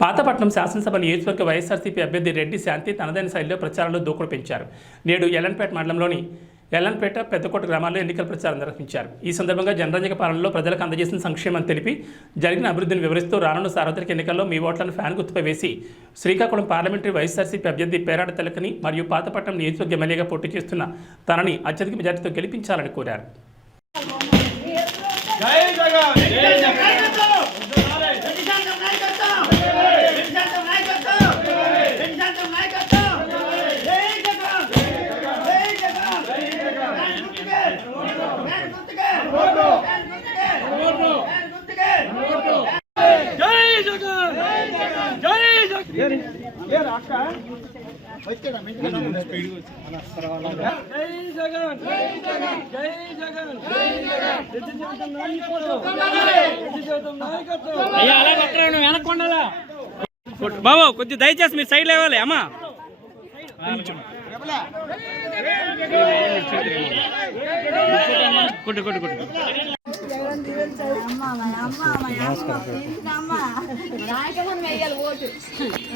పాతపట్నం శాసనసభ నియోజకవర్గ వైఎస్ఆర్సీపీ అభ్యర్థి రెడ్డి శాంతి తనదైన శైలిలో ప్రచారంలో దూకుడు పెంచారు. నేడు ఎల్లంపేట మండలంలోని ఎల్లంపేట పెద్దకోట గ్రామాల్లో ఎన్నికల ప్రచారం నిర్వహించారు. ఈ సందర్భంగా జనరంజక పాలనలో ప్రజలకు అందజేసిన సంక్షేమం తెలిపి జరిగిన అభివృద్ధిని వివరిస్తూ రానున్న సార్వత్రిక ఎన్నికల్లో మీ ఓట్లను ఫ్యాన్ గుర్తుపై వేసి శ్రీకాకుళం పార్లమెంటరీ వైఎస్ఆర్సీపీ అభ్యర్థి పేరాడ తెలకని మరియు పాతపట్నం నియోజకవర్గ ఎమ్మెల్యేగా పోటీ చేస్తున్న తనని అత్యధిక మెజార్టీతో గెలిపించాలని కోరారు. బాబు కొద్దిగా దయచేసి మీరు సైడ్ లేవాలి అమ్మా. కొట్టు కొట్టు కొట్టు.